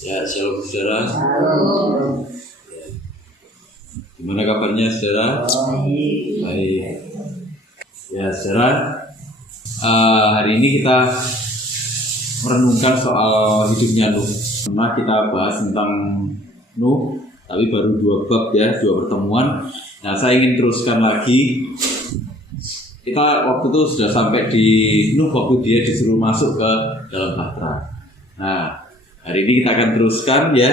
Ya, shalom saudara. Ya. Gimana kabarnya saudara? Baik. Ya saudara, hari ini kita merenungkan soal hidupnya Nuh. Pernah kita bahas tentang Nuh, tapi baru 2 bab ya, 2 pertemuan. Nah, saya ingin teruskan lagi. Kita waktu itu sudah sampai di Nuh waktu dia disuruh masuk ke dalam bahtera. Nah, hari ini kita akan teruskan ya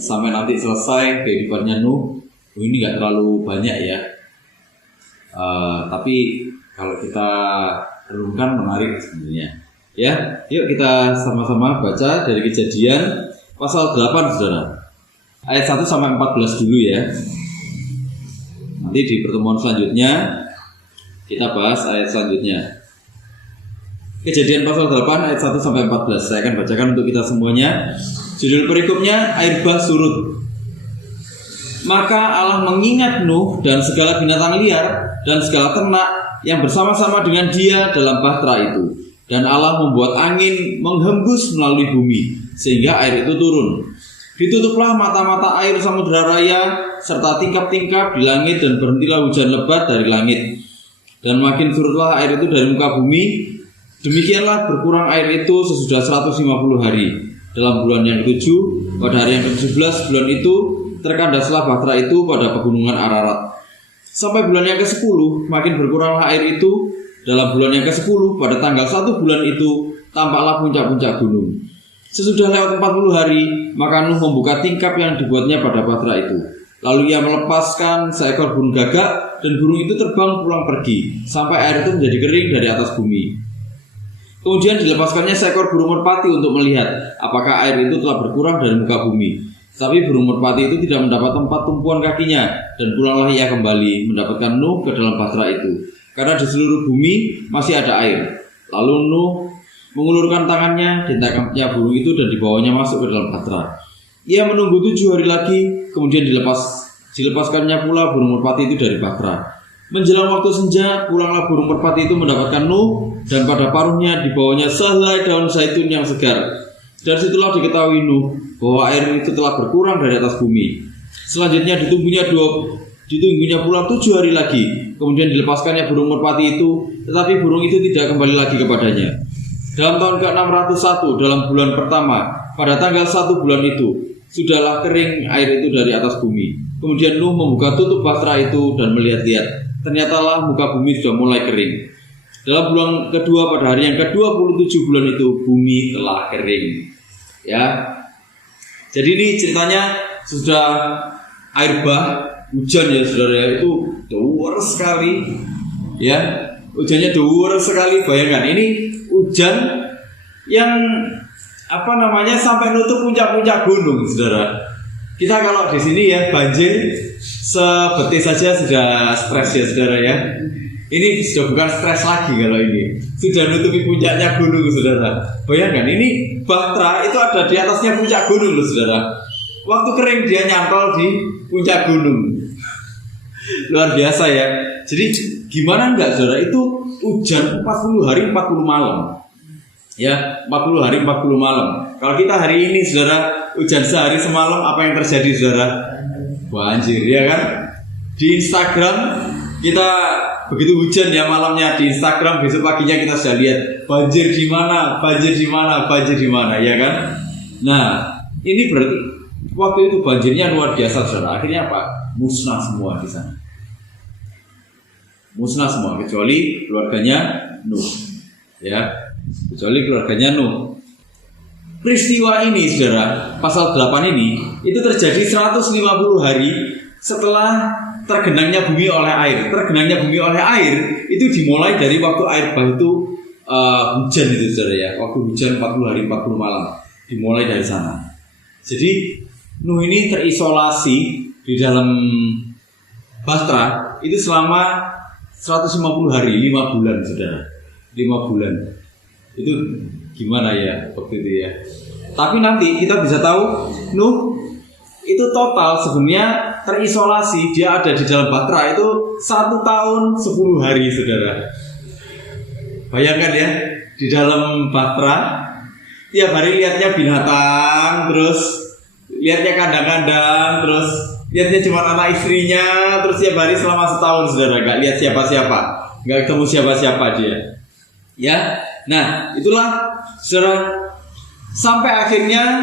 sampai nanti selesai kehidupannya Nuh. Ini nggak terlalu banyak ya, tapi kalau kita renungkan menarik sebenarnya. Ya, yuk kita sama-sama baca dari Kejadian pasal 8 saudara, ayat 1 sampai 14 dulu ya. Nanti di pertemuan selanjutnya kita bahas ayat selanjutnya. Kejadian pasal 8 ayat 1 sampai 14. Saya akan bacakan untuk kita semuanya. Judul perikopnya air bah surut. Maka Allah mengingat Nuh dan segala binatang liar dan segala ternak yang bersama-sama dengan dia dalam bahtera itu. Dan Allah membuat angin menghembus melalui bumi sehingga air itu turun. Ditutuplah mata-mata air samudera raya serta tingkap-tingkap di langit dan berhentilah hujan lebat dari langit. Dan makin surutlah air itu dari muka bumi. Demikianlah berkurang air itu sesudah 150 hari. Dalam bulan yang ke-7, pada hari yang ke-17 bulan itu, terkandaslah bahtera itu pada pegunungan Ararat. Sampai bulan yang ke-10, makin berkuranglah air itu. Dalam bulan yang ke-10, pada tanggal 1 bulan itu, tampaklah puncak-puncak gunung. Sesudah lewat 40 hari, maka Nuh membuka tingkap yang dibuatnya pada bahtera itu. Lalu ia melepaskan seekor burung gagak, dan burung itu terbang pulang pergi, sampai air itu menjadi kering dari atas bumi. Kemudian dilepaskannya seekor burung merpati untuk melihat apakah air itu telah berkurang dari muka bumi. Tapi burung merpati itu tidak mendapat tempat tumpuan kakinya, dan pulanglah ia kembali mendapatkan Nuh ke dalam bahtera itu, karena di seluruh bumi masih ada air. Lalu Nuh mengulurkan tangannya, ditangkapnya burung itu dan dibawanya masuk ke dalam bahtera. Ia menunggu 7 hari lagi, kemudian dilepaskannya pula burung merpati itu dari bahtera. Menjelang waktu senja, pulanglah burung merpati itu mendapatkan Nuh, dan pada paruhnya dibawanya sehelai daun zaitun yang segar. Dari situlah diketahui Nuh bahwa air itu telah berkurang dari atas bumi. Selanjutnya ditunggunya pula 7 hari lagi, kemudian dilepaskannya burung merpati itu, tetapi burung itu tidak kembali lagi kepadanya. Dalam tahun ke-601 dalam bulan pertama, pada tanggal 1 bulan itu, sudahlah kering air itu dari atas bumi. Kemudian Nuh membuka tutup bahtera itu dan melihat-lihat. Ternyatalah muka bumi sudah mulai kering. Dalam bulan kedua pada hari yang ke-27 bulan itu, bumi telah kering. Ya. Jadi ini ceritanya sudah air bah, hujan ya saudara, itu deras sekali. Ya, hujannya deras sekali. Bayangkan ini hujan yang sampai nutup puncak-puncak gunung, saudara. Kita kalau di sini ya banjir sebetis saja sudah stres ya saudara ya. Ini sudah bukan stres lagi kalau ini sudah nutupi puncaknya gunung saudara. Bayangkan ini bahtera itu ada di atasnya puncak gunung loh saudara. Waktu kering dia nyantol di puncak gunung. Luar biasa ya. Jadi gimana enggak saudara, itu hujan 40 hari 40 malam. Ya, 40 hari 40 malam. Kalau kita hari ini saudara, hujan sehari semalam, apa yang terjadi saudara? Banjir ya kan? Di Instagram kita begitu hujan ya malamnya, di Instagram besok paginya kita sudah lihat banjir di mana, banjir di mana, banjir di mana ya kan? Nah, ini berarti waktu itu banjirnya luar biasa saudara. Akhirnya apa? Musnah semua di sana. Musnah semua kecuali keluarganya Nuh. Ya, kecuali keluarganya Nuh. Peristiwa ini saudara, pasal 8 ini itu terjadi 150 hari setelah tergenangnya bumi oleh air. Tergenangnya bumi oleh air itu dimulai dari waktu air bah itu hujan itu saudara ya. Waktu hujan 40 hari 40 malam dimulai dari sana. Jadi Nuh ini terisolasi di dalam bahtera itu selama 150 hari, 5 bulan saudara. 5 bulan. Itu gimana ya waktu itu ya. Tapi nanti kita bisa tahu Nuh itu total sebenarnya terisolasi, dia ada di dalam bahtera itu 1 tahun 10 hari saudara. Bayangkan ya, di dalam bahtera tiap hari lihatnya binatang, terus lihatnya kandang-kandang, terus lihatnya cuma anak istrinya, terus tiap hari selama setahun saudara, nggak lihat siapa-siapa, nggak ketemu siapa-siapa dia. Ya, nah itulah saudara, sampai akhirnya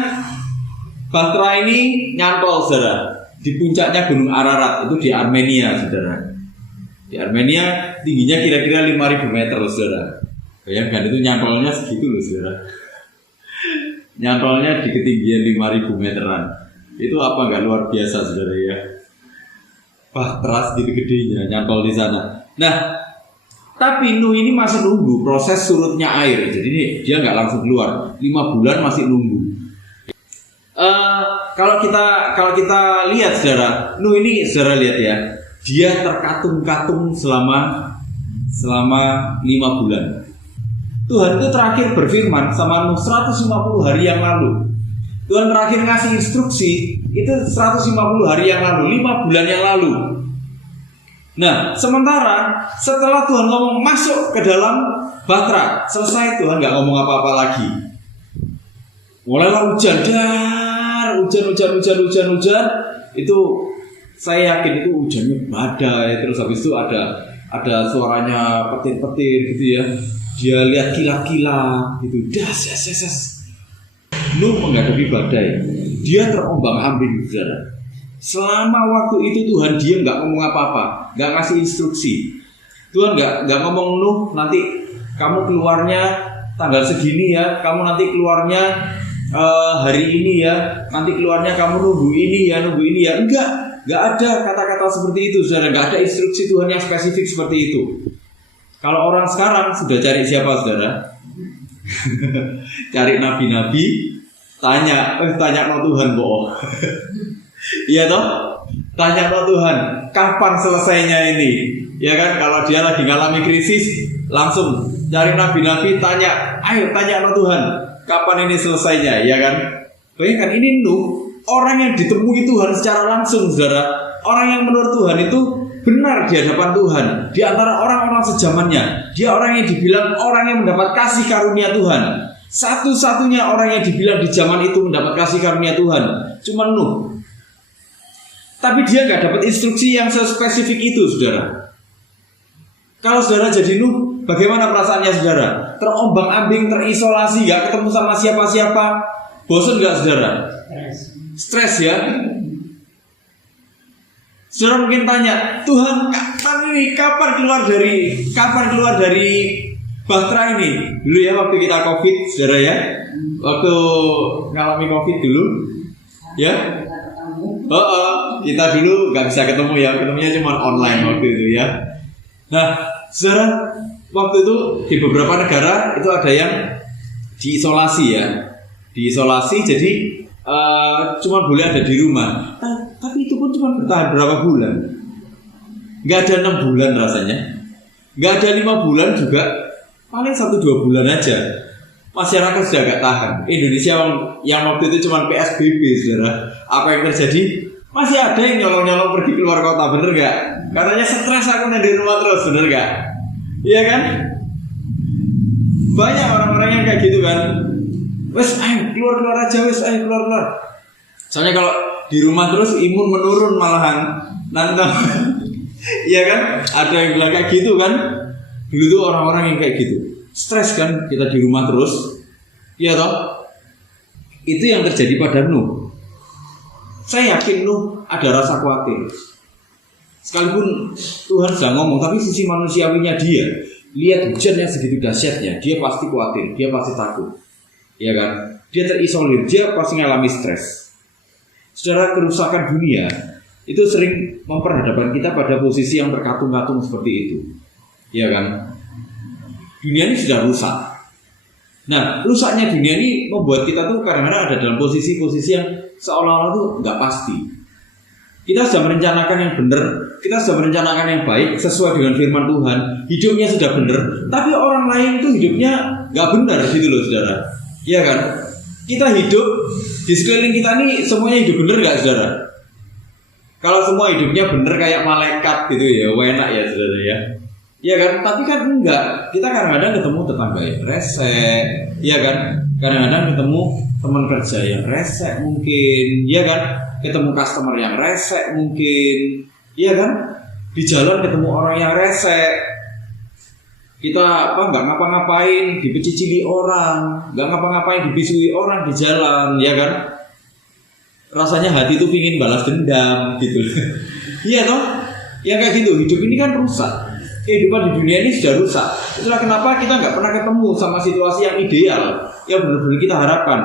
Bahtera ini nyantol saudara di puncaknya Gunung Ararat, itu di Armenia saudara. Di Armenia tingginya kira-kira 5.000 meter loh saudara. Bayangkan itu nyantolnya segitu loh saudara. Nyantolnya di ketinggian 5.000 meteran. Itu apa nggak luar biasa saudara ya? Bahtera segitu gedenya nyantol di sana. Nah, tapi Nuh ini masih nunggu proses surutnya air. Jadi ini dia nggak langsung keluar. 5 bulan masih nunggu. Kalau kita lihat saudara, Nuh ini saudara lihat ya, dia terkatung-katung selama 5 bulan. Tuhan itu terakhir berfirman sama Nuh 150 hari yang lalu. Tuhan terakhir ngasih instruksi itu 150 hari yang lalu, 5 bulan yang lalu. Nah, sementara setelah Tuhan ngomong masuk ke dalam Bahtera, selesai, Tuhan nggak ngomong apa-apa lagi. Mulailah hujan, hujan. Itu saya yakin itu hujannya badai. Terus habis itu ada suaranya petir-petir gitu ya. Dia lihat kilat-kilat gitu. Das. Nuh menghadapi badai. Dia terombang-ambing saudara. Selama waktu itu Tuhan diam, nggak ngomong apa-apa, nggak ngasih instruksi. Tuhan nggak ngomong, Nuh nanti kamu keluarnya tanggal segini ya, kamu nanti keluarnya hari ini ya, nanti keluarnya kamu nunggu ini ya. Nggak ada kata-kata seperti itu saudara, nggak ada instruksi Tuhan yang spesifik seperti itu. Kalau orang sekarang sudah cari siapa saudara? Cari nabi-nabi, tanya no Tuhan kok. Iya toh? Tanya no Tuhan, kapan selesainya ini? Ya kan, kalau dia lagi ngalami krisis, langsung cari nabi-nabi, tanya no Tuhan, kapan ini selesainya? Ya kan? Bayangkan ini Nuh, orang yang ditemui Tuhan secara langsung saudara, orang yang menurut Tuhan itu benar di hadapan Tuhan, di antara orang-orang sejamannya. Dia orang yang dibilang orang yang mendapat kasih karunia Tuhan. Satu-satunya orang yang dibilang di zaman itu mendapat kasih karunia Tuhan cuma Nuh. Tapi dia gak dapat instruksi yang spesifik itu saudara. Kalau saudara jadi Nuh, bagaimana perasaannya saudara? Terombang-ambing, terisolasi, gak ketemu sama siapa-siapa. Bosan gak saudara? Stres ya. Saudara mungkin tanya, Tuhan kapan keluar dari Bahtera ini? Dulu ya waktu kita COVID saudara ya, waktu ngalami COVID dulu ya, kita dulu nggak bisa ketemu ya, ketemunya cuma online waktu itu ya. Nah saudara, waktu itu di beberapa negara itu ada yang diisolasi ya, diisolasi jadi cuma boleh ada di rumah. Tapi itu pun cuma bertahan berapa bulan? Gak ada 6 bulan rasanya, gak ada 5 bulan juga, paling 1-2 bulan aja. Masyarakat sudah gak tahan. Indonesia yang waktu itu cuma PSBB saudara. Apa yang terjadi? Masih ada yang nyolong-nyolong pergi keluar kota, bener gak? Katanya stres aku di rumah terus, bener gak? Iya kan? Banyak orang-orang yang kayak gitu kan. Wes ayo keluar aja, wes ayo keluar. Soalnya kalau di rumah terus imun menurun malahan. Nanti iya kan? Ada yang bilang kayak gitu kan? Dulu tuh orang-orang yang kayak gitu. Stres kan kita di rumah terus. Iya toh? Itu yang terjadi pada Nuh. Saya yakin Nuh ada rasa khawatir. Sekalipun Tuhan sudah ngomong, tapi sisi manusiawinya dia, lihat hujan yang segitu dahsyatnya, dia pasti khawatir, dia pasti takut. Ya kan? Dia terisolir, dia pasti ngalami stres. Saudara, kerusakan dunia itu sering memperhadapkan kita pada posisi yang terkatung-katung seperti itu. Ya kan? Dunia ini sudah rusak. Nah, rusaknya dunia ini membuat kita tuh kadang-kadang ada dalam posisi-posisi yang seolah-olah tuh nggak pasti. Kita sudah merencanakan yang benar, kita sudah merencanakan yang baik sesuai dengan firman Tuhan, hidupnya sudah benar, tapi orang lain tuh hidupnya nggak benar gitu loh saudara. Iya kan? Kita hidup di sekeliling kita nih semuanya hidup benar nggak saudara? Kalau semua hidupnya benar kayak malaikat gitu ya, enak ya saudara ya. Iya kan? Tapi kan enggak. Kita kadang-kadang ketemu tetangga yang rese, iya kan? Kadang-kadang ketemu teman kerja yang resek mungkin, ya kan? Ketemu customer yang resek mungkin, ya kan? Di jalan ketemu orang yang resek. Kita nggak ngapa-ngapain, dipecicili orang, nggak ngapa-ngapain, dibisui orang di jalan, ya kan? Rasanya hati itu pingin balas dendam, gitu. Iya toh? Ya kayak gitu. Hidup ini kan rusak. Kehidupan di dunia ini sudah rusak. Itulah kenapa kita nggak pernah ketemu sama situasi yang ideal, yang benar-benar kita harapkan.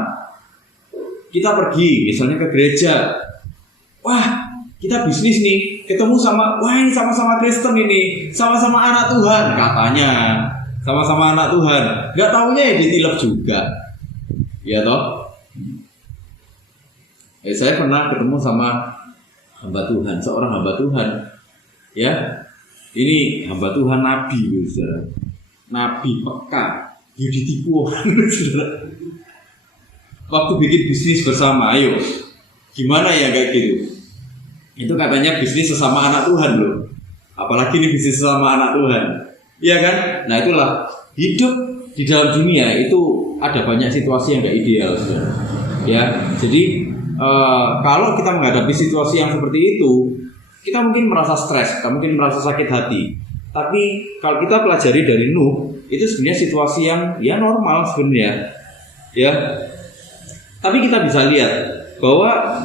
Kita pergi, misalnya ke gereja, wah kita bisnis nih, ketemu sama, wah ini sama-sama Kristen ini, sama-sama anak Tuhan katanya, sama-sama anak Tuhan. Nggak taunya ya ditilep juga, ya toh. Saya pernah ketemu sama hamba Tuhan, seorang hamba Tuhan, ya. Ini hamba Tuhan Nabi, saudara. Nabi peka, dia ditipu orang, saudara. Waktu bikin bisnis bersama, ayo, gimana ya kayak gitu? Itu katanya bisnis sesama anak Tuhan loh. Apalagi ini bisnis sesama anak Tuhan, iya kan? Nah itulah hidup di dalam dunia itu ada banyak situasi yang tidak ideal, saudara. Ya, jadi kalau kita menghadapi situasi yang seperti itu, kita mungkin merasa stres, kita mungkin merasa sakit hati. Tapi kalau kita pelajari dari Nuh, itu sebenarnya situasi yang ya normal sebenarnya, ya. Tapi kita bisa lihat bahwa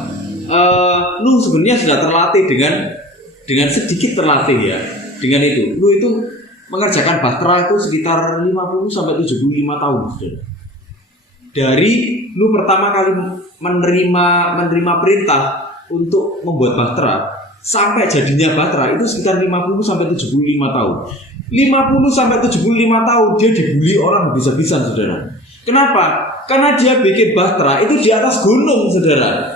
Nuh sebenarnya sudah terlatih dengan sedikit terlatih ya, dengan itu. Nuh itu mengerjakan bahtera itu sekitar 50 sampai 75 tahun, saudara. Dari Nuh pertama kali menerima perintah untuk membuat bahtera sampai jadinya bahtera itu sekitar 50 sampai 75 tahun. 50 sampai 75 tahun dia dibully orang habis-habisan, saudara. Kenapa? Karena dia bikin bahtera itu di atas gunung, saudara.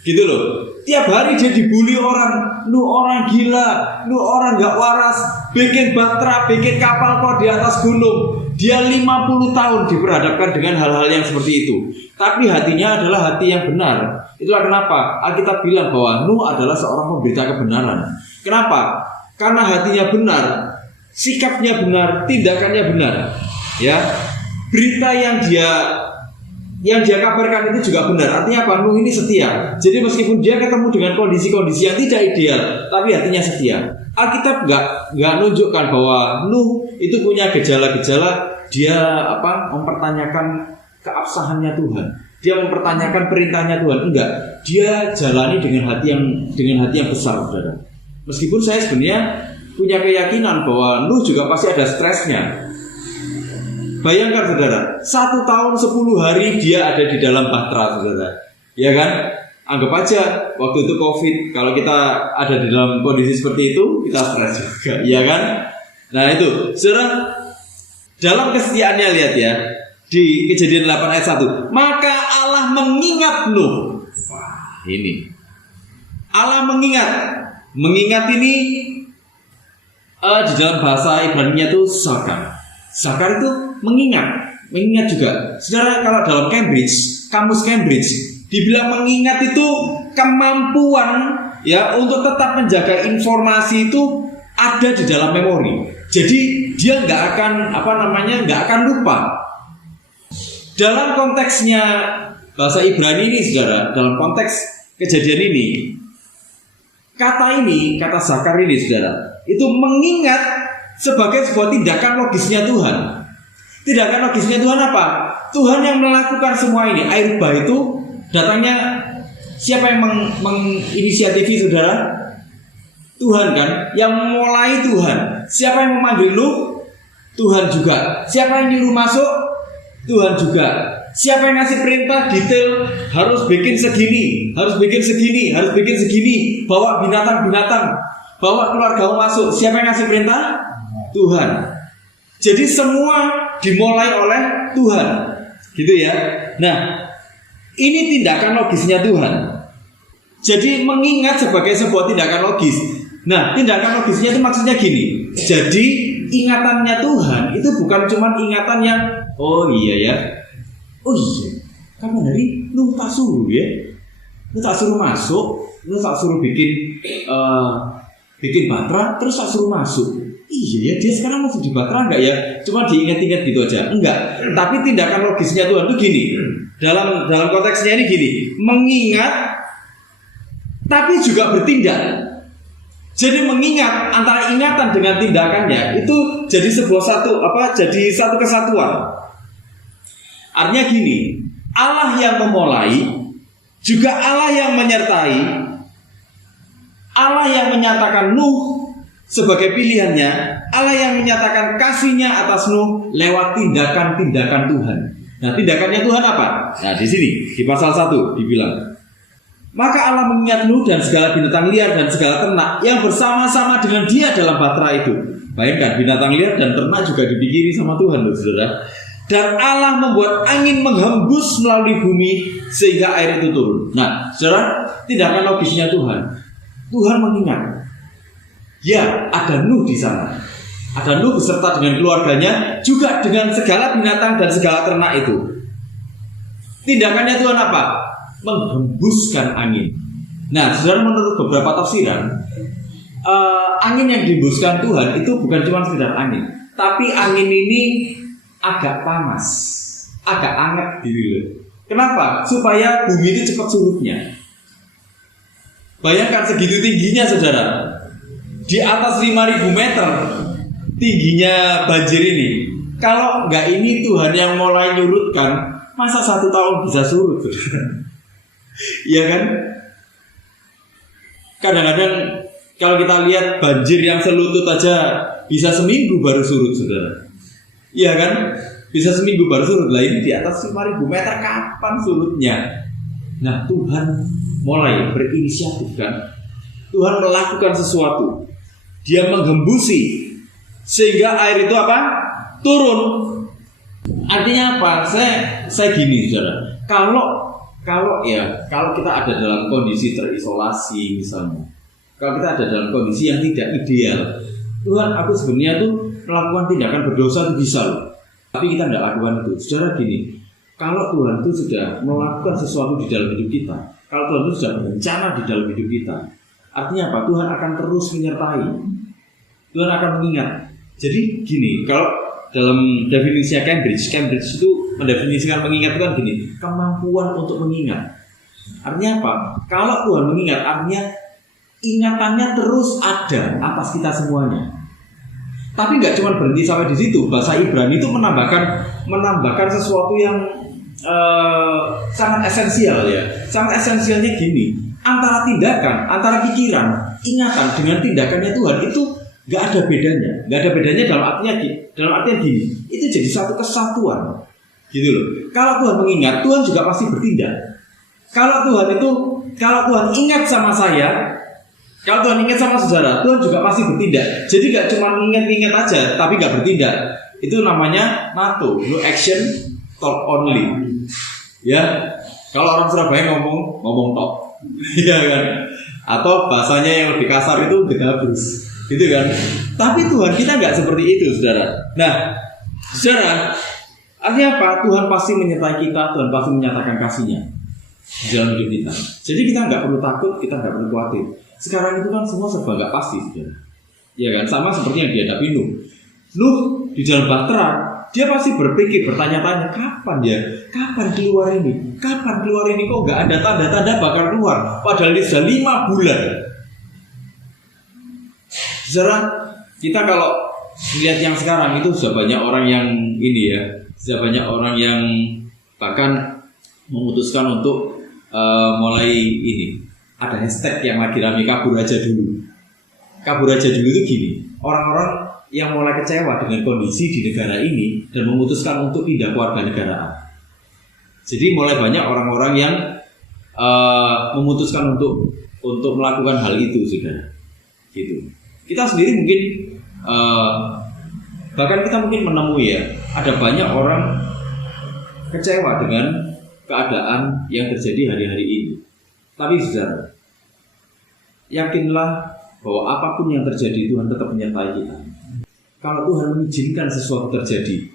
Gitu loh. Tiap hari dia dibully orang, Nuh orang gila, Nuh orang gak waras, bikin bahtera, bikin kapal kok di atas gunung. Dia 50 tahun diperhadapkan dengan hal-hal yang seperti itu. Tapi hatinya adalah hati yang benar. Itulah kenapa Alkitab bilang bahwa Nuh adalah seorang pemberita kebenaran. Kenapa? Karena hatinya benar, sikapnya benar, tindakannya benar. Ya, berita yang dia kabarkan itu juga benar. Artinya apa? Nuh ini setia. Jadi meskipun dia ketemu dengan kondisi-kondisi yang tidak ideal, tapi hatinya setia. Alkitab nggak nunjukkan bahwa Nuh itu punya gejala-gejala dia mempertanyakan keabsahannya Tuhan. Dia mempertanyakan perintahnya Tuhan. Enggak. Dia jalani dengan hati yang besar, saudara. Meskipun saya sebenarnya punya keyakinan bahwa Nuh juga pasti ada stresnya. Bayangkan, saudara, 1 tahun 10 hari dia ada di dalam bahtera, saudara. Ya kan? Anggap aja waktu itu COVID, kalau kita ada di dalam kondisi seperti itu, kita stres juga, ya kan? Nah itu, saudara, dalam kesetiaannya lihat ya, di Kejadian 8 ayat 1, maka Allah mengingat Nuh. Wah, ini Allah mengingat ini di dalam bahasa Ibrani-nya itu zakar. Zakar itu mengingat juga. Saudara, kalau dalam kamus Cambridge dibilang mengingat itu kemampuan ya untuk tetap menjaga informasi itu ada di dalam memori. Jadi dia nggak akan lupa. Dalam konteksnya bahasa Ibrani ini, saudara, dalam konteks kejadian ini, kata zakar ini, saudara, itu mengingat sebagai sebuah tindakan logisnya Tuhan. Tindakan logisnya Tuhan apa? Tuhan yang melakukan semua ini. Air bah itu datangnya siapa yang menginisiatifi, saudara? Tuhan kan? Yang mulai Tuhan. Siapa yang memanggil Nuh? Tuhan juga. Siapa yang nyuruh masuk? Tuhan juga. Siapa yang ngasih perintah detail, harus bikin segini, harus bikin segini, bawa binatang-binatang, bawa keluargamu masuk. Siapa yang ngasih perintah? Tuhan. Jadi semua dimulai oleh Tuhan, gitu ya. Nah, ini tindakan logisnya Tuhan. Jadi mengingat sebagai sebuah tindakan logis. Nah, tindakan logisnya itu maksudnya gini. Jadi ingatannya Tuhan itu bukan cuma ingatan yang oh iya, kapan hari Nuh tak suruh ya, Nuh tak suruh masuk, Nuh tak suruh bikin bahtera, terus tak suruh masuk. iya ya dia sekarang masih di Batra enggak ya? Cuma diingat-ingat gitu aja. Enggak. Tapi tindakan logisnya Tuhan itu gini. Dalam konteksnya ini gini, mengingat tapi juga bertindak. Jadi mengingat antara ingatan dengan tindakannya itu jadi jadi satu kesatuan. Artinya gini, Allah yang memulai juga Allah yang menyertai, Allah yang menyatakan Nuh sebagai pilihannya, Allah yang menyatakan kasihnya atas Nuh lewat tindakan-tindakan Tuhan. Nah, tindakannya Tuhan apa? Nah, di sini di pasal 1 dibilang, maka Allah mengingat Nuh dan segala binatang liar dan segala ternak yang bersama-sama dengan dia dalam Batra itu. Bayangkan, binatang liar dan ternak juga dipikiri sama Tuhan, loh, saudara. Dan Allah membuat angin menghembus melalui bumi sehingga air itu turun. Nah, saudara, tindakan logisnya Tuhan mengingat. Ya, ada Nuh di sana. Ada Nuh beserta dengan keluarganya, juga dengan segala binatang dan segala ternak itu. Tindakannya Tuhan apa? Menghembuskan angin. Nah, saudara, menurut beberapa tafsiran, angin yang dihembuskan Tuhan itu bukan cuma sekedar angin, tapi angin ini agak panas, agak hangat gitu loh. Kenapa? Supaya bumi itu cepat surutnya. Bayangkan segitu tingginya, saudara. Di atas 5.000 meter tingginya banjir ini. Kalau nggak ini Tuhan yang mulai nyurutkan, masa 1 tahun bisa surut? Iya kan? Kadang-kadang kalau kita lihat banjir yang selutut aja bisa seminggu baru surut, saudara. Iya kan? Bisa seminggu baru surut. Lah ini di atas 5.000 meter kapan surutnya? Nah, Tuhan mulai berinisiatif kan? Tuhan melakukan sesuatu. Dia menghembusi sehingga air itu apa? Turun. Artinya apa? Saya gini, saudara. Kalau kita ada dalam kondisi terisolasi misalnya, kalau kita ada dalam kondisi yang tidak ideal, Tuhan, aku sebenarnya tuh melakukan tindakan berdosa itu bisa loh. Tapi kita tidak lakukan itu. Saudara, gini, kalau Tuhan itu sudah melakukan sesuatu di dalam hidup kita, kalau Tuhan itu sudah berencana di dalam hidup kita, artinya apa? Tuhan akan terus menyertai. Tuhan akan mengingat. Jadi gini, kalau dalam definisi Cambridge itu mendefinisikan mengingat itu kan gini, kemampuan untuk mengingat. Artinya apa? Kalau Tuhan mengingat, artinya ingatannya terus ada atas kita semuanya. Tapi nggak cuma berhenti sampai di situ. Bahasa Ibrani itu menambahkan sesuatu yang sangat esensial ya. Sangat esensialnya gini, antara tindakan, antara pikiran, ingatan dengan tindakannya Tuhan itu nggak ada bedanya dalam artian gini, itu jadi satu kesatuan, gitu loh. Kalau Tuhan mengingat, Tuhan juga pasti bertindak. Kalau Tuhan ingat sama saya, kalau Tuhan ingat sama saudara, Tuhan juga pasti bertindak. Jadi nggak cuma ingat aja, tapi nggak bertindak. Itu namanya NATO, no action, talk only. Ya, kalau orang Surabaya ngomong talk, ya kan? Atau bahasanya yang lebih kasar itu gedabrus. Gitu kan. Tapi Tuhan kita nggak seperti itu, saudara. Nah, saudara, artinya apa? Tuhan pasti menyertai kita, Tuhan pasti menyatakan kasih-Nya di dalam hidup kita. Jadi kita nggak perlu takut, kita nggak perlu khawatir. Sekarang itu kan semua serba nggak pasti, saudara. Ya kan, sama seperti yang dihadapi Nuh. Nuh di dalam Batra, dia pasti berpikir, bertanya-tanya, kapan keluar ini? Kok nggak ada tanda-tanda bakal keluar? Padahal ini sudah 5 bulan. Saudara, kita kalau lihat yang sekarang itu sudah banyak orang yang sudah banyak orang yang bahkan memutuskan untuk mulai ini. Ada hashtag yang lagi rame, kabur aja dulu. Kabur aja dulu itu gini, orang-orang yang mulai kecewa dengan kondisi di negara ini dan memutuskan untuk pindah kewarganegaraan. Jadi mulai banyak orang-orang yang memutuskan untuk melakukan hal itu, saudara. Gitu. Kita sendiri mungkin bahkan kita mungkin menemui ya, ada banyak orang kecewa dengan keadaan yang terjadi hari-hari ini. Tapi saudara, yakinlah bahwa apapun yang terjadi, Tuhan tetap menyertai kita. Kalau Tuhan mengizinkan sesuatu terjadi,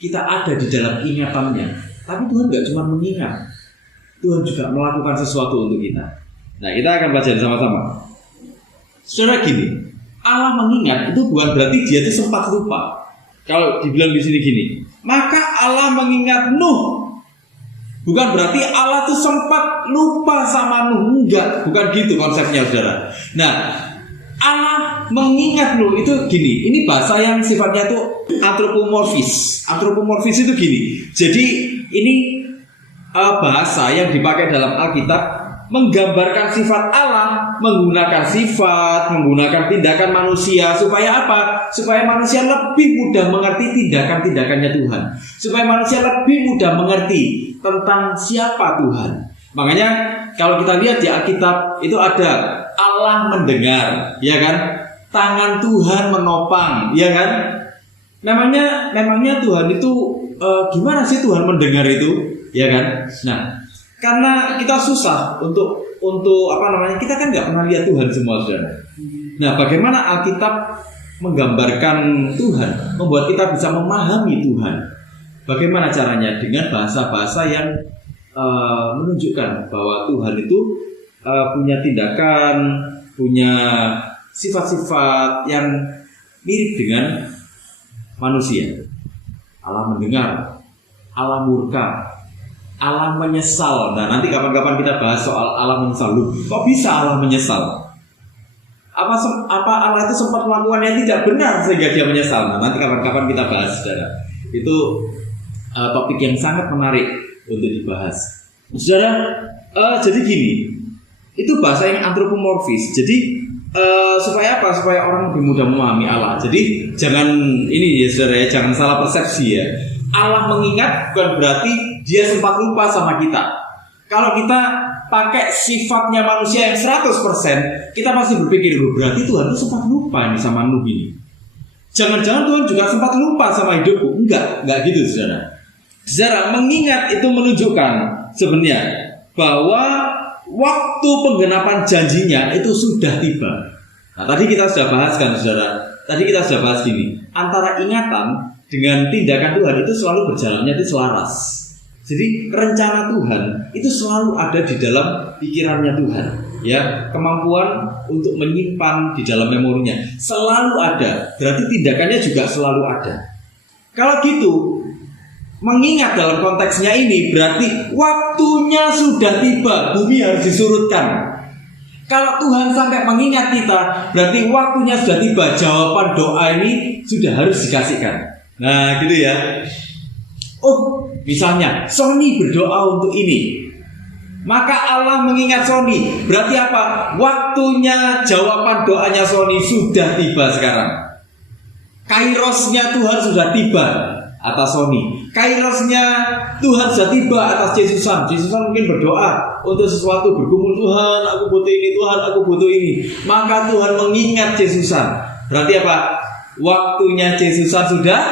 kita ada di dalam ingatannya. Tapi Tuhan gak cuma mengingat, Tuhan juga melakukan sesuatu untuk kita. Nah, kita akan baca sama-sama. Saudara, gini, Allah mengingat itu bukan berarti dia itu sempat lupa. Kalau dibilang di sini gini, maka Allah mengingat Nuh. Bukan berarti Allah tuh sempat lupa sama Nuh. Enggak, bukan gitu konsepnya saudara. Nah, Allah mengingat Nuh itu gini. Ini bahasa yang sifatnya tuh antropomorfis. Antropomorfis itu gini. Jadi ini bahasa yang dipakai dalam Alkitab menggambarkan sifat Allah, menggunakan tindakan manusia. Supaya apa? Supaya manusia lebih mudah mengerti tindakan-tindakannya Tuhan. Supaya manusia lebih mudah mengerti tentang siapa Tuhan. Makanya kalau kita lihat di Alkitab itu ada Allah mendengar, ya kan? Tangan Tuhan menopang, ya kan? Memangnya Tuhan itu gimana sih Tuhan mendengar itu, ya kan? Nah, karena kita susah untuk kita kan nggak pernah lihat Tuhan semua, saudara. Nah, bagaimana Alkitab menggambarkan Tuhan, membuat kita bisa memahami Tuhan? Bagaimana caranya? Dengan bahasa-bahasa yang menunjukkan bahwa Tuhan itu punya tindakan, punya sifat-sifat yang mirip dengan manusia. Allah mendengar, Allah murka, Allah menyesal. Nah, nanti kapan-kapan kita bahas soal Allah menyesal. Loh, kok bisa Allah menyesal? Apa Allah itu sempat melakukan yang tidak benar sehingga dia menyesal? Nah, nanti kapan-kapan kita bahas, saudara. Itu topik yang sangat menarik untuk dibahas, saudara. Jadi gini, itu bahasa yang antropomorfis. Jadi supaya apa? Supaya orang lebih mudah memahami Allah. Jadi jangan ini ya, saudara ya, jangan salah persepsi ya. Allah mengingat bukan berarti dia sempat lupa sama kita. Kalau kita pakai sifatnya manusia yang 100%, kita pasti berpikir, berarti Tuhan itu sempat lupa nih sama Nuh ini. Jangan-jangan Tuhan juga sempat lupa sama hidupku. Enggak gitu, saudara. Saudara, mengingat itu menunjukkan sebenarnya bahwa waktu penggenapan janjinya itu sudah tiba. Nah, tadi kita sudah bahas kan, saudara. Tadi kita sudah bahas gini, antara ingatan dengan tindakan Tuhan itu selalu berjalannya itu selaras. Jadi rencana Tuhan itu selalu ada di dalam pikirannya Tuhan, ya. Kemampuan untuk menyimpan di dalam memorinya selalu ada. Berarti tindakannya juga selalu ada. Kalau gitu, mengingat dalam konteksnya ini berarti waktunya sudah tiba, bumi harus disurutkan. Kalau Tuhan sampai mengingat kita, berarti waktunya sudah tiba, jawaban doa ini sudah harus dikasihkan. Nah, gitu ya. Oh, misalnya Sony berdoa untuk ini, maka Allah mengingat Sony. Berarti apa? Waktunya jawaban doanya Sony sudah tiba sekarang. Kairosnya Tuhan sudah tiba atas Sony. Kairosnya Tuhan sudah tiba atas Jesusan. Jesusan mungkin berdoa untuk sesuatu, bergumul, Tuhan aku butuh ini, Tuhan aku butuh ini. Maka Tuhan mengingat Jesusan. Berarti apa? Waktunya Jesusan sudah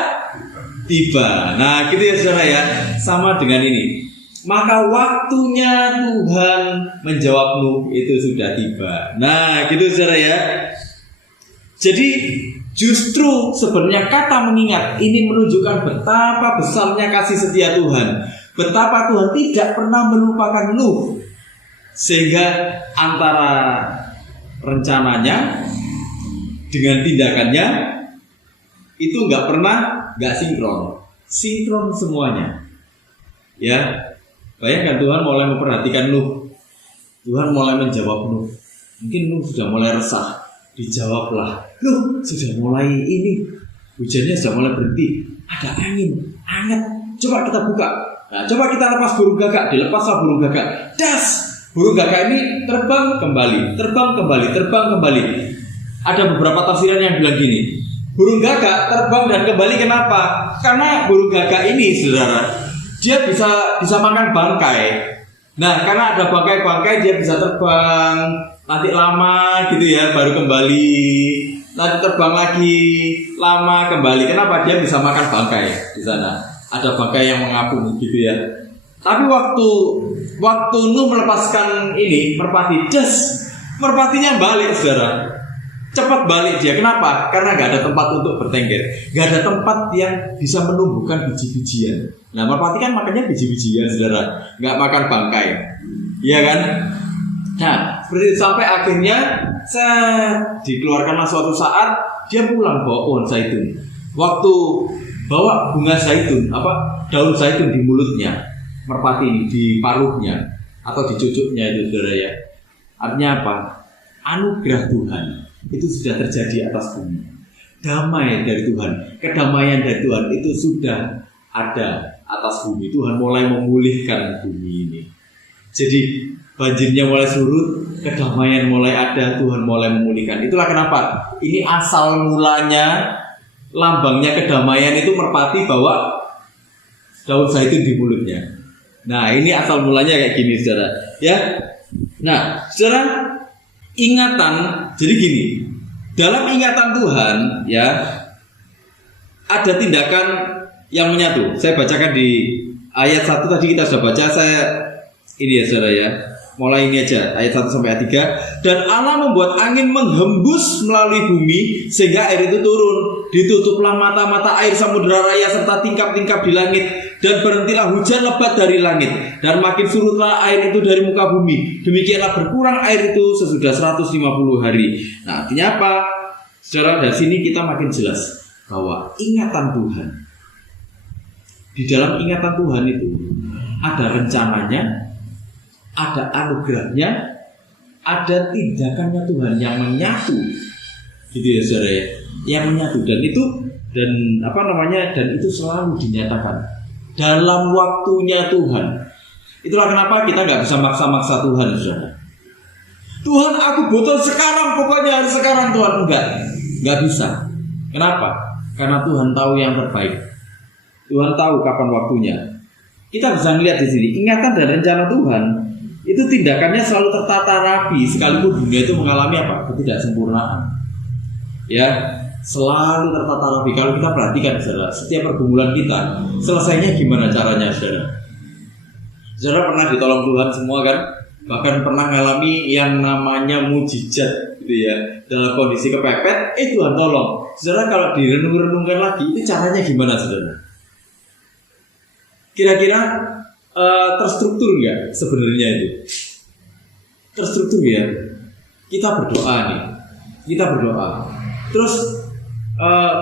tiba. Nah, gitu ya, saudara ya. Sama dengan ini. Maka waktunya Tuhan menjawab Nuh itu sudah tiba. Nah, gitu, saudara ya. Jadi justru sebenarnya kata mengingat ini menunjukkan betapa besarnya kasih setia Tuhan, betapa Tuhan tidak pernah melupakan Nuh, sehingga antara rencananya dengan tindakannya itu nggak sinkron semuanya. Ya, bayangkan Tuhan mulai memperhatikan Nuh, Tuhan mulai menjawab Nuh. Mungkin Nuh sudah mulai resah, dijawablah. Loh, sudah mulai ini, hujannya sudah mulai berhenti, ada angin, hangat. Coba kita buka. Nah, coba kita lepas burung gagak. Dilepaslah burung gagak. Das, burung gagak ini terbang kembali. Ada beberapa tafsiran yang bilang gini, burung gagak terbang dan kembali kenapa? Karena burung gagak ini, saudara, dia bisa makan bangkai. Nah, karena ada bangkai-bangkai dia bisa terbang. Nanti lama gitu ya, baru kembali. Nanti terbang lagi, lama kembali. Kenapa? Dia bisa makan bangkai di sana. Ada bangkai yang mengapung gitu ya. Tapi waktu Nuh melepaskan ini merpati, merpatinya balik, saudara. Cepat balik dia. Kenapa? Karena nggak ada tempat untuk bertengger, nggak ada tempat yang bisa menumbuhkan biji-bijian. Nah, merpati kan makannya biji-bijian, saudara. Nggak makan bangkai, iya kan? Nah, seperti itu sampai akhirnya dikeluarkanlah suatu saat dia pulang bawa pohon zaitun. Waktu bawa bunga zaitun, daun zaitun di mulutnya, merpati ini di paruhnya atau di cucuknya itu saudara ya. Artinya apa? Anugerah Tuhan itu sudah terjadi atas bumi. Damai dari Tuhan, kedamaian dari Tuhan itu sudah ada atas bumi. Tuhan mulai memulihkan bumi ini. Jadi banjirnya mulai surut, kedamaian mulai ada, Tuhan mulai memulihkan. Itulah kenapa ini asal mulanya, lambangnya kedamaian itu merpati bawa daun zaitun di mulutnya. Nah, ini asal mulanya kayak gini saudara ya. Nah saudara, ingatan, jadi gini, dalam ingatan Tuhan ya ada tindakan yang menyatu. Saya bacakan di ayat 1 tadi kita sudah baca, ini ya saudara ya. Mulai ini aja, ayat 1 sampai ayat 3. Dan Allah membuat angin menghembus melalui bumi sehingga air itu turun. Ditutuplah mata-mata air samudera raya serta tingkap-tingkap di langit. Dan berhentilah hujan lebat dari langit. Dan makin surutlah air itu dari muka bumi. Demikianlah berkurang air itu sesudah 150 hari. Nah, artinya apa? Saudara, dari sini kita makin jelas bahwa ingatan Tuhan, di dalam ingatan Tuhan itu ada rencananya, ada anugerahnya, ada tindakannya Tuhan yang menyatu, gitu ya saudara ya, yang menyatu. Dan itu selalu dinyatakan dalam waktunya Tuhan. Itulah kenapa kita nggak bisa maksa-maksa Tuhan, saudara. Tuhan, aku butuh sekarang, pokoknya harus sekarang Tuhan. Nggak bisa. Kenapa? Karena Tuhan tahu yang terbaik. Tuhan tahu kapan waktunya. Kita bisa melihat di sini ingatan dan rencana Tuhan itu tindakannya selalu tertata rapi, sekalipun dunia itu mengalami ketidaksempurnaan. Ya, selalu tertata rapi. Kalau kita perhatikan saudara, setiap pergumulan kita selesainya gimana caranya saudara? Saudara pernah ditolong Tuhan semua kan? Bahkan pernah mengalami yang namanya mujizat gitu ya. Dalam kondisi kepepet, Tuhan tolong. Saudara, kalau direnung-renungkan lagi, itu caranya gimana saudara? Kira-kira terstruktur nggak sebenarnya itu? Terstruktur ya. Kita berdoa nih, terus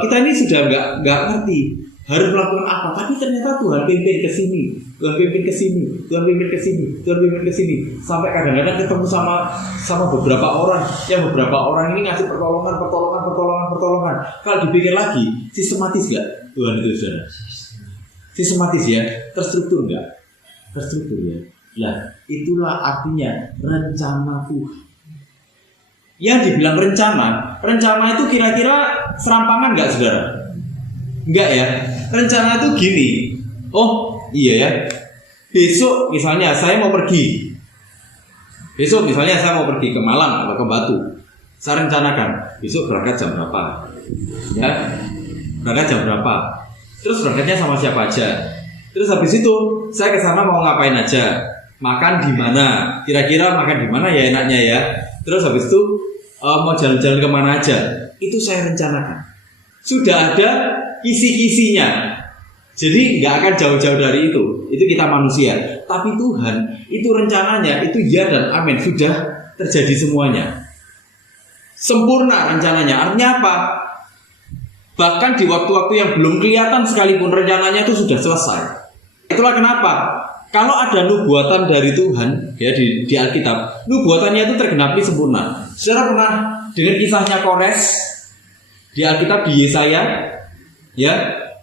kita ini sudah nggak ngerti harus melakukan apa, tapi ternyata Tuhan pimpin ke sini, Tuhan pimpin ke sini, Tuhan pimpin ke sini, Tuhan pimpin ke sini, sampai kadang-kadang ketemu sama beberapa orang, yang beberapa orang ini ngasih pertolongan. Kalau dipikir lagi, sistematis nggak Tuhan itu saudara? Sistematis ya, terstruktur nggak? Terstruktur ya. Nah, itulah artinya rencana Tuhan. Yang dibilang rencana itu kira-kira serampangan nggak saudara? Enggak ya. Rencana itu gini. Oh iya ya. Besok misalnya saya mau pergi ke Malang atau ke Batu. Saya rencanakan besok berangkat jam berapa? Ya, berangkat jam berapa? Terus berangkatnya sama siapa aja? Terus habis itu saya ke sana mau ngapain aja? Makan di mana? Kira-kira makan di mana ya enaknya ya? Terus habis itu mau jalan-jalan kemana aja? Itu saya rencanakan. Sudah ada kisi-kisinya. Jadi nggak akan jauh-jauh dari itu. Itu kita manusia. Tapi Tuhan itu rencananya itu ya dan amin, sudah terjadi semuanya. Sempurna rencananya. Artinya apa? Bahkan di waktu-waktu yang belum kelihatan sekalipun rencananya itu sudah selesai. Itulah kenapa kalau ada nubuatan dari Tuhan ya di Alkitab, nubuatannya itu tergenapi sempurna. Saudara pernah dengar kisahnya Kores di Alkitab di Yesaya? Ya,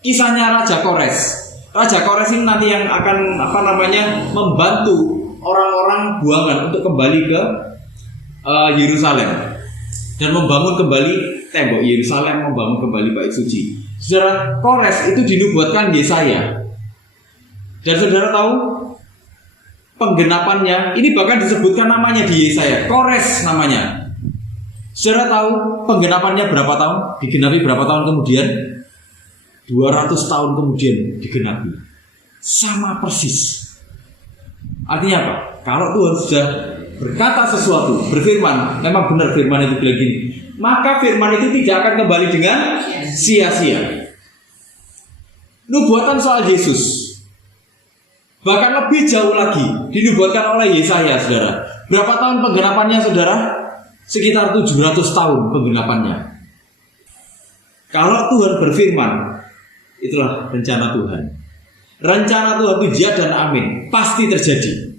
kisahnya Raja Kores. Raja Kores ini nanti yang akan membantu orang-orang buangan untuk kembali ke Yerusalem dan membangun kembali tembok Yerusalem, membangun kembali bait suci. Saudara, Kores itu dinubuatkan Yesaya. Dan saudara tahu penggenapannya, ini bahkan disebutkan namanya di Yesaya, Kores namanya. Saudara tahu penggenapannya berapa tahun? Digenapi berapa tahun kemudian? 200 tahun kemudian digenapi. Sama persis. Artinya apa? Kalau Tuhan sudah berkata sesuatu, berfirman, memang benar firman itu bilang gini, maka firman itu tidak akan kembali dengan sia-sia. Nubuatan soal Yesus bahkan lebih jauh lagi dinubuatkan oleh Yesaya, saudara. Berapa tahun penggenapannya, saudara? sekitar 700 tahun penggenapannya. Kalau Tuhan berfirman, itulah rencana Tuhan. Rencana Tuhan itu ya dan amin, pasti terjadi.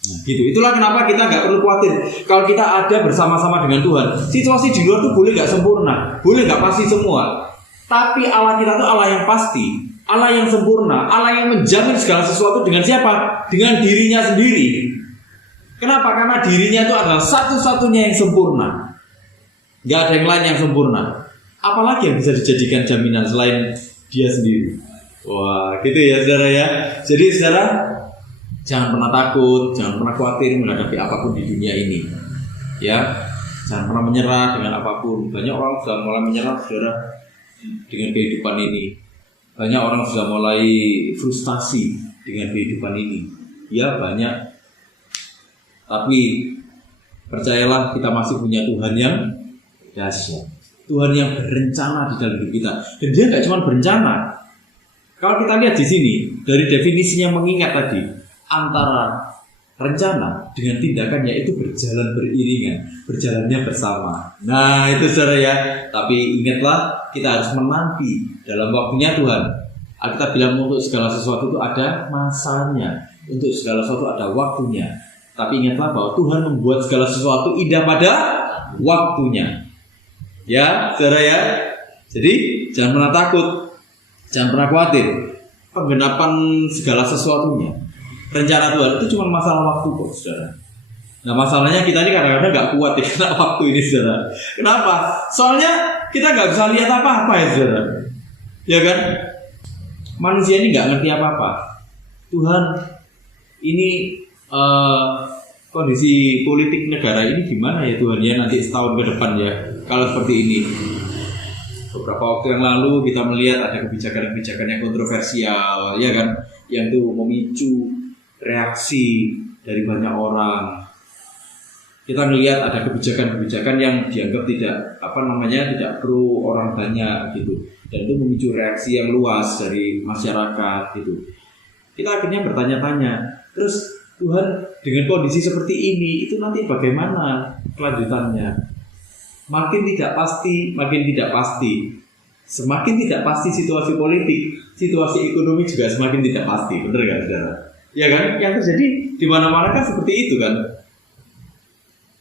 Nah, gitu. Itulah kenapa kita nggak perlu khawatir kalau kita ada bersama-sama dengan Tuhan. Situasi di luar tuh boleh nggak sempurna, boleh nggak pasti semua. Tapi Allah kita itu Allah yang pasti, Allah yang sempurna, Allah yang menjamin segala sesuatu dengan siapa? Dengan dirinya sendiri. Kenapa? Karena dirinya itu adalah satu-satunya yang sempurna. Nggak ada yang lain yang sempurna. Apalagi yang bisa dijadikan jaminan selain dia sendiri. Wah, gitu ya saudara ya. Jadi saudara, jangan pernah takut, jangan pernah khawatir menghadapi apapun di dunia ini. Ya, jangan pernah menyerah dengan apapun. Banyak orang sudah mulai menyerah saudara dengan kehidupan ini. Banyak orang sudah mulai frustasi dengan kehidupan ini. Ya banyak. Tapi percayalah, kita masih punya Tuhan yang dahsyat, Tuhan yang berencana di dalam hidup kita. Dan dia nggak cuma berencana. Kalau kita lihat di sini dari definisinya mengingat tadi, antara rencana dengan tindakannya itu berjalan beriringan, berjalannya bersama. Nah itu saudara ya. Tapi ingatlah, kita harus menanti dalam waktunya Tuhan. Kita bilang untuk segala sesuatu itu ada masanya, untuk segala sesuatu ada waktunya. Tapi ingatlah bahwa Tuhan membuat segala sesuatu indah pada waktunya. Ya, saudara ya. Jadi jangan pernah takut, jangan pernah khawatir. Penggenapan segala sesuatunya, rencana Tuhan itu cuma masalah waktu kok, saudara. Nah masalahnya kita ini kadang-kadang nggak kuat ya karena waktu ini, saudara. Kenapa? Soalnya kita nggak bisa lihat apa-apa ya, saudara. Ya kan? Manusia ini nggak ngerti apa-apa. Tuhan ini kondisi politik negara ini gimana ya Tuhan ya nanti setahun ke depan ya kalau seperti ini. Beberapa waktu yang lalu kita melihat ada kebijakan-kebijakan yang kontroversial ya kan, yang tuh memicu reaksi dari banyak orang. Kita melihat ada kebijakan-kebijakan yang dianggap tidak pro orang banyak gitu, dan itu memicu reaksi yang luas dari masyarakat gitu. Kita akhirnya bertanya-tanya, terus Tuhan dengan kondisi seperti ini itu nanti bagaimana kelanjutannya? Makin tidak pasti, makin tidak pasti. Semakin tidak pasti situasi politik, situasi ekonomi juga semakin tidak pasti. Benar nggak saudara? Ya kan? Yang terjadi di mana-mana kan seperti itu kan.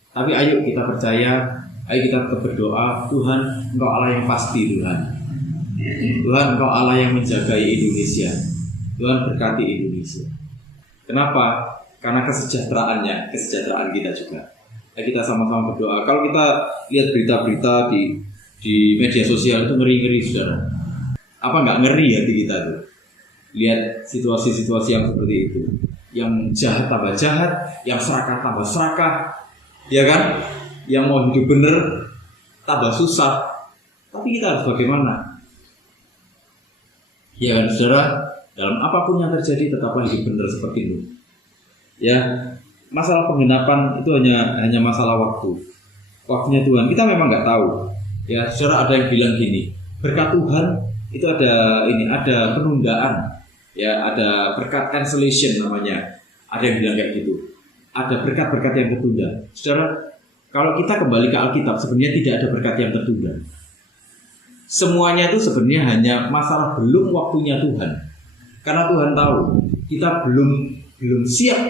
Tapi ayo kita percaya, ayo kita tetap berdoa. Tuhan, Engkau Allah yang pasti Tuhan. Tuhan, Engkau Allah yang menjagai Indonesia. Tuhan berkati Indonesia. Kenapa? Karena kesejahteraan kita juga. Ya, kita sama-sama berdoa. Kalau kita lihat berita-berita di media sosial itu ngeri-ngeri saudara. Apa nggak ngeri hati kita tuh? Lihat situasi-situasi yang seperti itu, yang jahat tambah jahat, yang serakah tambah serakah, ya kan? Yang mau hidup bener tambah susah. Tapi kita harus bagaimana? Ya kan saudara, dalam apapun yang terjadi tetaplah hidup bener seperti itu. Ya, masalah penggenapan itu hanya masalah waktu. Waktunya Tuhan kita memang nggak tahu. Ya, saudara, ada yang bilang gini, berkat Tuhan itu ada penundaan. Ya, ada berkat cancellation namanya. Ada yang bilang kayak gitu. Ada berkat-berkat yang tertunda. Saudara, kalau kita kembali ke Alkitab, sebenarnya tidak ada berkat yang tertunda. Semuanya itu sebenarnya hanya masalah belum waktunya Tuhan. Karena Tuhan tahu kita belum siap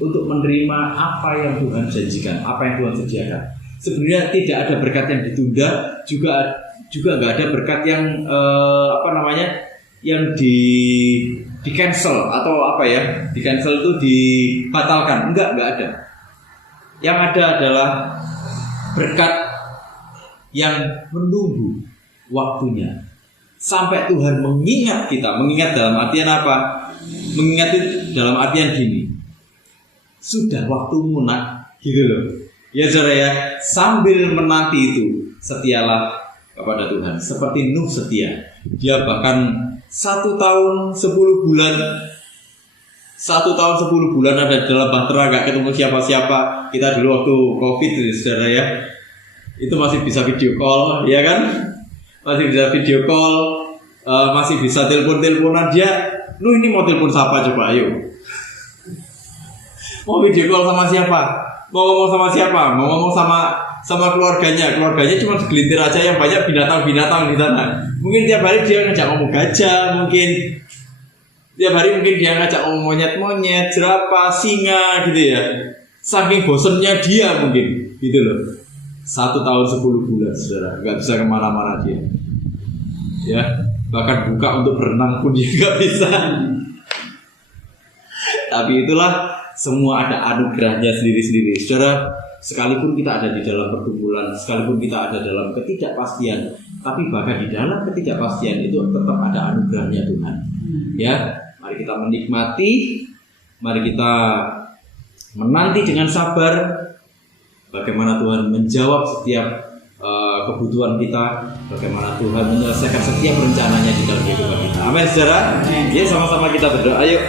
untuk menerima apa yang Tuhan janjikan, apa yang Tuhan sediakan. Sebenarnya tidak ada berkat yang ditunda, juga nggak ada berkat yang yang di cancel atau di cancel itu dibatalkan, enggak ada. Yang ada adalah berkat yang menunggu waktunya sampai Tuhan mengingat kita. Mengingat dalam artian apa? Mengingat itu dalam artian gini, sudah waktumu nak, gitu loh. Ya saudara ya, sambil menanti itu setialah kepada Tuhan seperti Nuh setia. Dia bahkan 1 tahun 10 bulan 1 tahun 10 bulan ada dalam bahtera, gak ketemu siapa-siapa. Kita dulu waktu COVID saudara ya, itu masih bisa video call, ya kan? Masih bisa video call, masih bisa telepon-teleponan. Dia, lu ini mau telepon siapa coba, ayo. Mau video call sama siapa? Mau ngomong sama siapa? Mau ngomong sama keluarganya. Keluarganya cuma segelintir aja, yang banyak binatang-binatang di sana. Mungkin tiap hari dia ngajak ngomong gajah, mungkin tiap hari mungkin dia ngajak ngomong monyet-monyet, jerapah, singa gitu ya. Saking bosennya dia mungkin, gitu loh. 1 tahun 10 bulan, saudara, nggak bisa kemana-mana dia. Ya, bahkan buka untuk berenang pun dia nggak bisa. Tapi itulah, semua ada anugerahnya sendiri-sendiri. Saudara, sekalipun kita ada di dalam pergumulan, sekalipun kita ada dalam ketidakpastian, tapi bahkan di dalam ketidakpastian itu tetap ada anugerahnya Tuhan. Ya, mari kita menikmati, mari kita menanti dengan sabar bagaimana Tuhan menjawab setiap kebutuhan kita, bagaimana Tuhan menyelesaikan setiap rencananya di dalam kehidupan kita. Amin, saudara. Ya, sama-sama kita berdoa. Ayo.